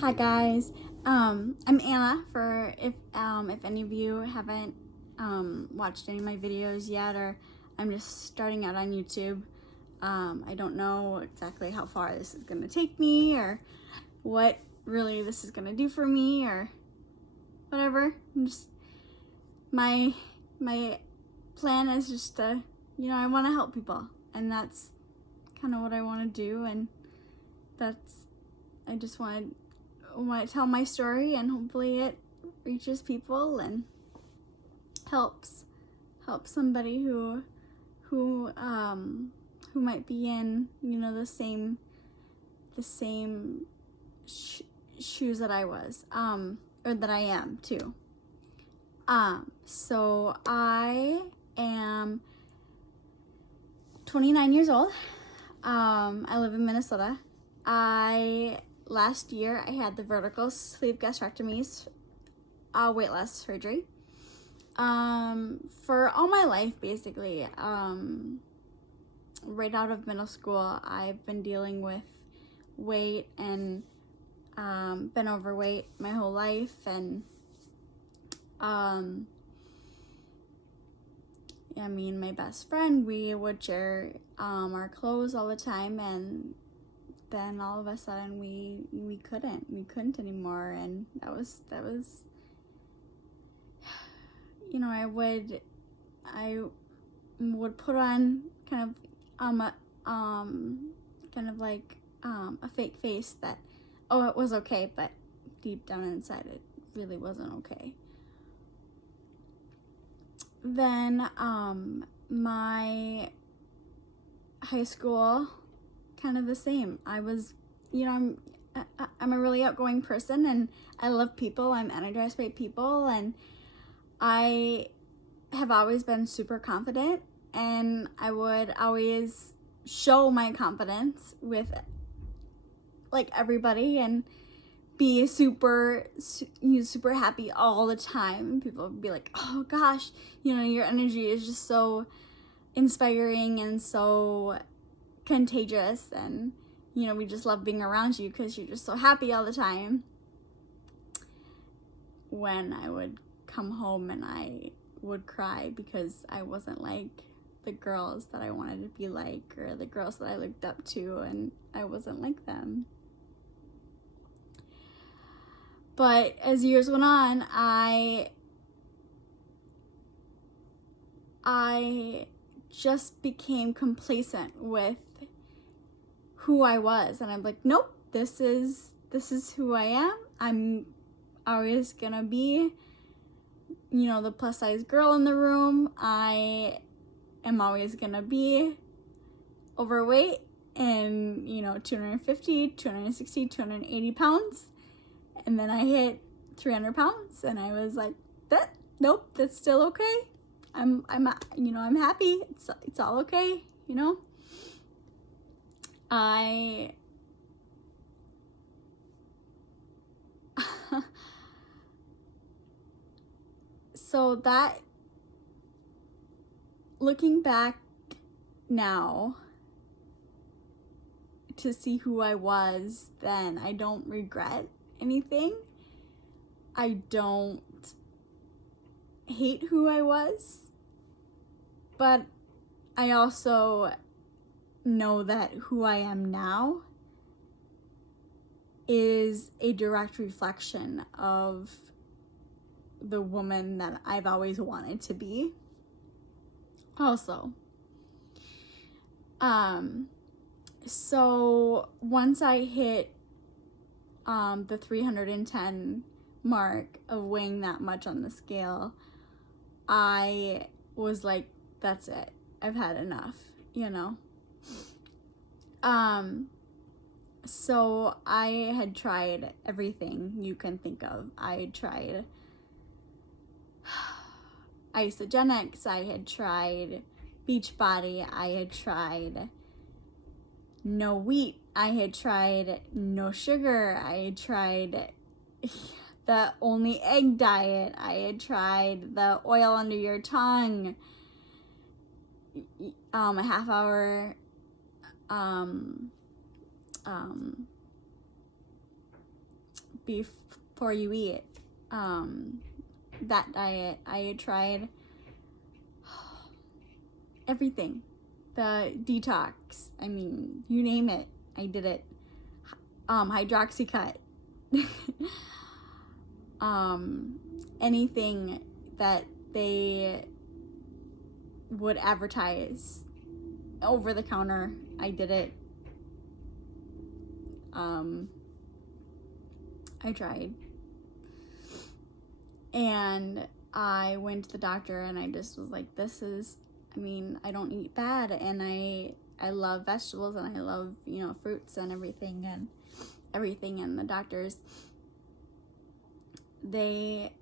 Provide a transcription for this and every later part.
Hi guys, I'm Anna. For if any of you haven't watched any of my videos yet, or I'm just starting out on YouTube, I don't know exactly how far this is gonna take me, or what really this is gonna do for me, or whatever. My plan is just to, I want to help people, and that's kind of what I want to do, and I just want to tell my story, and hopefully it reaches people and helps somebody who might be in the same shoes that I was, or that I am too. So I am 29 years old. I live in Minnesota. Last year I had the vertical sleeve gastrectomies, weight loss surgery. For all my life, basically, right out of middle school, I've been dealing with weight and been overweight my whole life, and me and my best friend, we would share our clothes all the time, and then all of a sudden we couldn't anymore, and that was I would put on kind of like a fake face that, oh, it was okay, but deep down inside it really wasn't okay. Then my high school, kind of the same. I was, I'm a really outgoing person, and I love people. I'm energized by people, and I have always been super confident, and I would always show my confidence with like everybody, and be super happy all the time. People would be like, oh gosh, your energy is just so inspiring and so contagious, and we just love being around you because you're just so happy all the time. When I would come home and I would cry because I wasn't like the girls that I wanted to be like, or the girls that I looked up to, and I wasn't like them. But as years went on, I just became complacent with who I was, and I'm like, nope, this is who I am. I'm always gonna be, the plus size girl in the room. I am always gonna be overweight and 250, 260, 280 pounds. And then I hit 300 pounds, and I was like, nope, that's still okay. I'm happy. It's all okay, So that, looking back now to see who I was then, I don't regret anything. I don't hate who I was, but I also know that who I am now is a direct reflection of the woman that I've always wanted to be. Also, so once I hit the 310 mark of weighing that much on the scale, I was like, that's it. I've had enough, So I had tried everything you can think of. I had tried isogenics, I had tried Beachbody, I had tried no wheat, I had tried no sugar, I had tried the only egg diet, I had tried the oil under your tongue, a half hour before you eat. That diet, I had tried everything. The detox, I mean, you name it, I did it. Hydroxycut. Anything that they would advertise over the counter, I did it. I tried. And I went to the doctor and I just was like, I don't eat bad, and I love vegetables, and I love, fruits and everything, and the doctors, they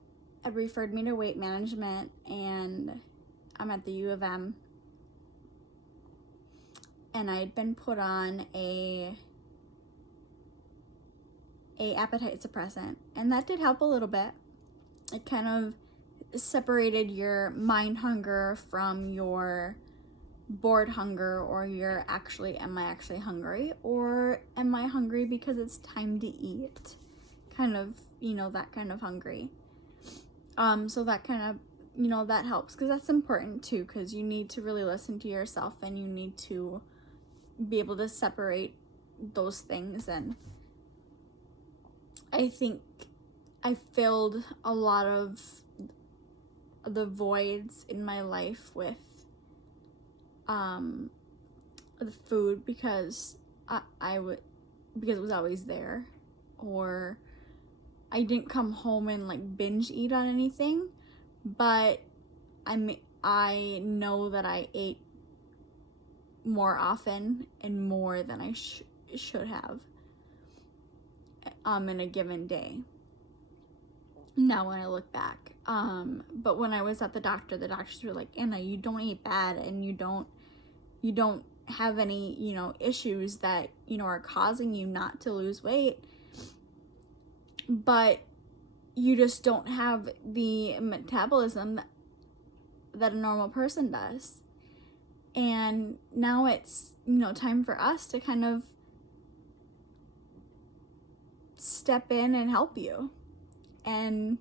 had referred me to weight management, and I'm at the U of M, and I'd been put on a appetite suppressant, and that did help a little bit. It kind of separated your mind hunger from your bored hunger, or your am I actually hungry, or am I hungry because it's time to eat, kind of, that kind of hungry. So that kind of, that helps, because that's important too, because you need to really listen to yourself, and you need to be able to separate those things. And I think I filled a lot of the voids in my life with the food, because because it was always there, or I didn't come home and like binge eat on anything, but I know that I ate more often and more than I should have in a given day. Now when I look back, but when I was at the doctors were like, Anna, you don't eat bad, and you don't have any, issues that, are causing you not to lose weight, but you just don't have the metabolism that a normal person does. And now it's, time for us to kind of step in and help you. And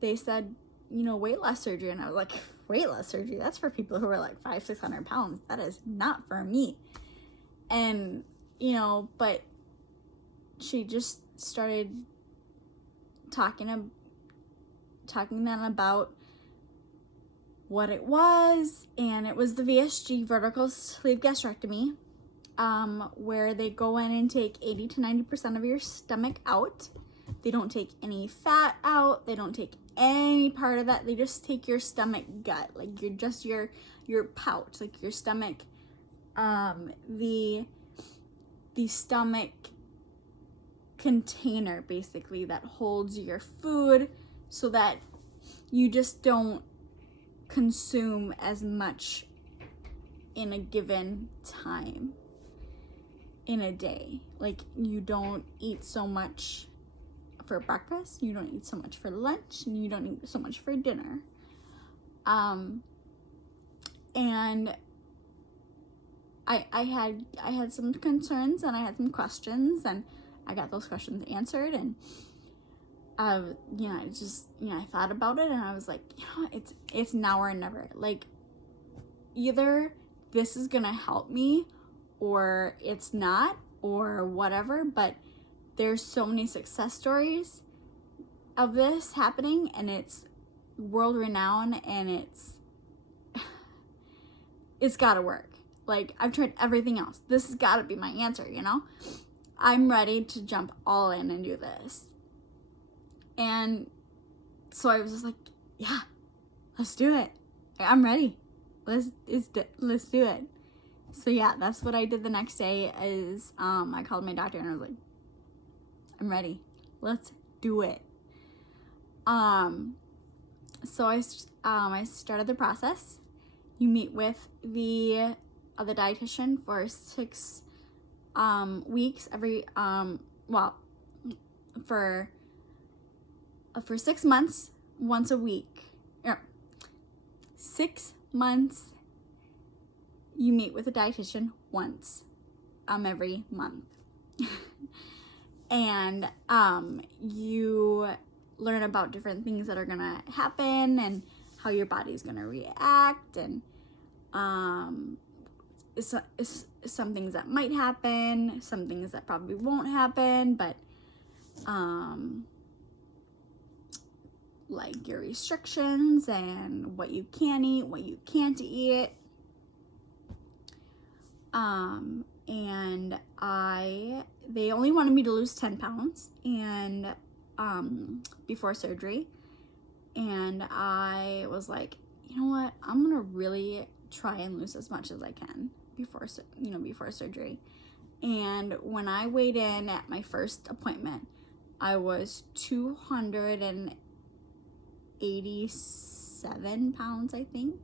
they said, weight loss surgery. And I was like, weight loss surgery? That's for people who are like 500-600 pounds. That is not for me. And, but she just started talking then about what it was. And it was the VSG vertical sleeve gastrectomy, where they go in and take 80 to 90% of your stomach out. They don't take any fat out. They don't take any part of that. They just take your stomach gut, like your pouch, like your stomach, the stomach container, basically, that holds your food, so that you just don't consume as much in a given time in a day. Like, you don't eat so much for breakfast, you don't eat so much for lunch, and you don't eat so much for dinner. And I had some concerns, and I had some questions, and I got those questions answered, and I thought about it, and I was like, it's now or never. Like, either this is gonna help me, or it's not, or whatever. But there's so many success stories of this happening, and it's world renowned, and it's gotta work. Like, I've tried everything else. This has gotta be my answer, I'm ready to jump all in and do this. And so I was just like, yeah, let's do it. I'm ready. Let's do it. So yeah, that's what I did the next day. Is I called my doctor and I was like, I'm ready. Let's do it. So I started the process. You meet with the dietitian for 6 weeks every for 6 months, once a week. 6 months, you meet with a dietitian once every month. And you learn about different things that are gonna happen and how your body's gonna react, and some things that might happen, some things that probably won't happen, but like your restrictions and what you can eat, what you can't eat. And they only wanted me to lose 10 pounds and before surgery. And I was like, you know what? I'm gonna really try and lose as much as I can before surgery. And when I weighed in at my first appointment, I was 287 pounds, I think.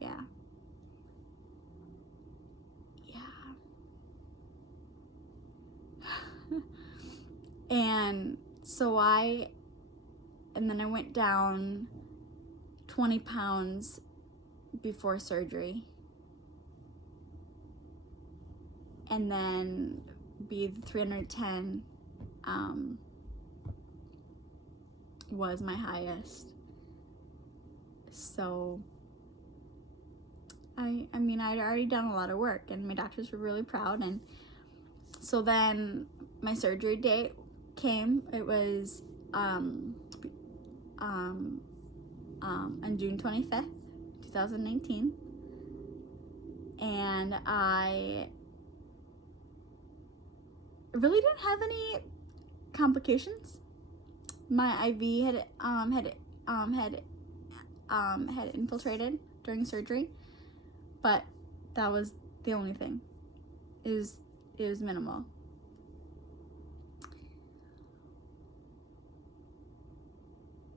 Yeah. And then I went down 20 pounds before surgery. And then be 310 was my highest. So I mean, I'd already done a lot of work, and my doctors were really proud. And so then my surgery date came. It was on June 25th, 2019. And I really didn't have any complications. My IV had infiltrated during surgery, but that was the only thing. It was minimal.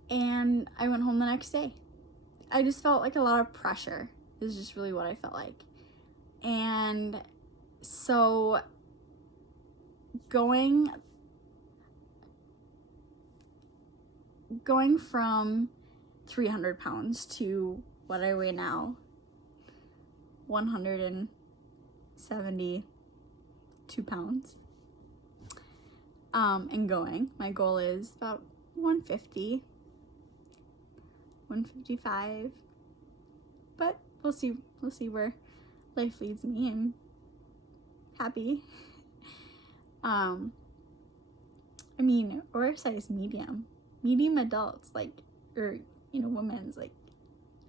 And I went home the next day. I just felt like a lot of pressure is just really what I felt like. And so going from 300 pounds to what I weigh now, 172 pounds, and going. My goal is about 150, 155, but we'll see where life leads me. I'm happy. I mean, or a size medium adults, like, or, women's, like,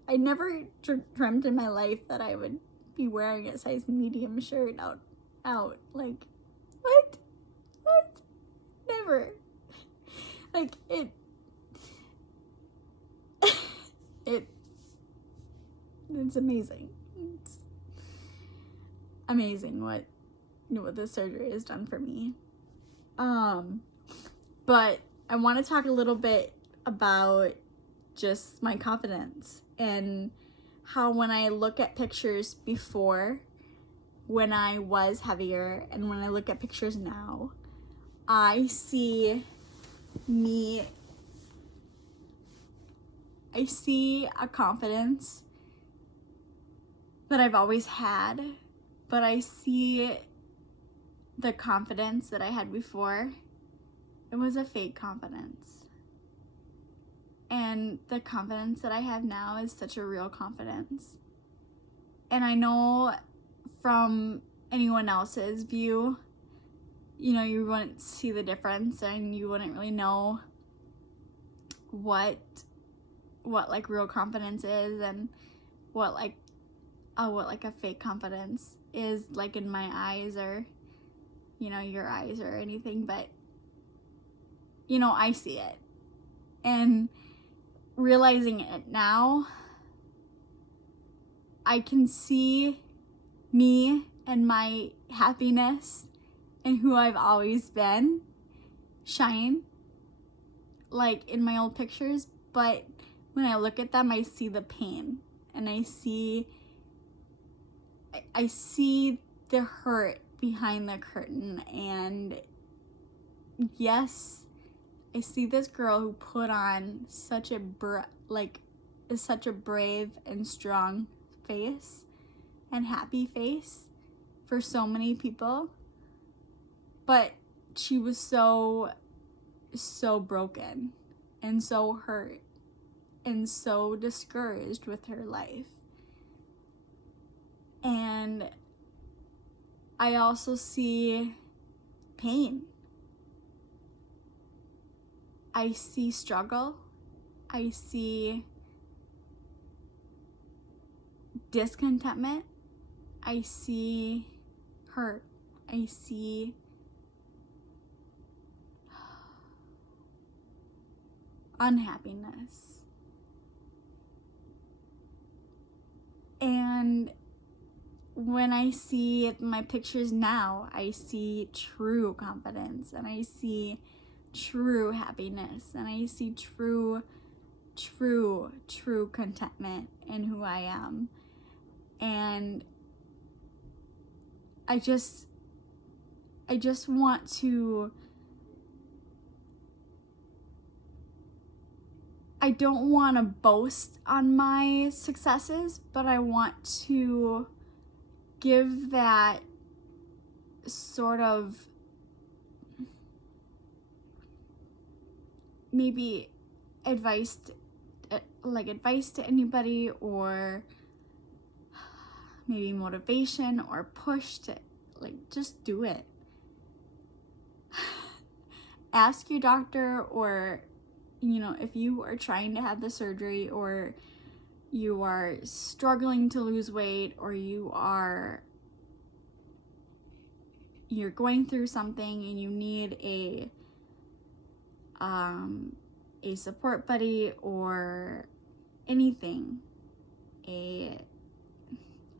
I never dreamt in my life that I would be wearing a size medium shirt out, like, what, never, like, it's amazing. It's amazing what this surgery has done for me. But I want to talk a little bit about just my confidence and how when I look at pictures before, when I was heavier, and when I look at pictures now, I see a confidence that I've always had, but I see the confidence that I had before. It was a fake confidence. And the confidence that I have now is such a real confidence. And I know from anyone else's view, you wouldn't see the difference, and you wouldn't really know what like real confidence is, and what like a fake confidence is like in my eyes, or your eyes, or anything. But I see it, and realizing it now, I can see me and my happiness and who I've always been shine, like in my old pictures. But when I look at them, I see the pain, and I see the hurt behind the curtain. And yes, I see this girl who put on such a brave and strong face and happy face for so many people. But she was so broken and so hurt and so discouraged with her life. And I also see pain. I see struggle. I see discontentment. I see hurt. I see unhappiness. And when I see my pictures now, I see true confidence, and I see true happiness, and I see true contentment in who I am. And I just want to, I don't want to boast on my successes, but I want to give that sort of maybe advice to anybody, or maybe motivation or push to just do it. Ask your doctor, or if you are trying to have the surgery, or you are struggling to lose weight, or you're going through something and you need a support buddy or anything,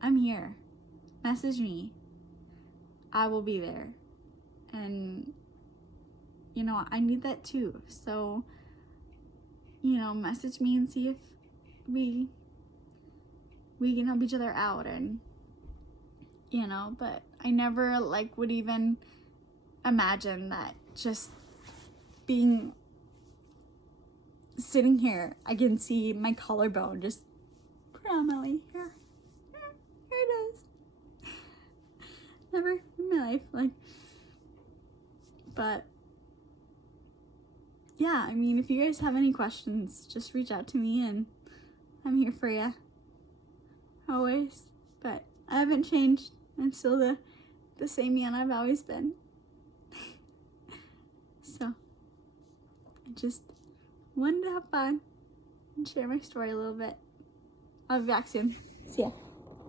I'm here. Message me. I will be there. And I need that too. So message me and see if we can help each other out. And but I never would even imagine that just sitting here, I can see my collarbone just prominently here. Here it is. Never in my life, but yeah, I mean, if you guys have any questions, just reach out to me, and I'm here for you always. But I haven't changed. I'm still the same Yan I've always been. So I just wanted to have fun and share my story a little bit. I'll be back soon. See ya.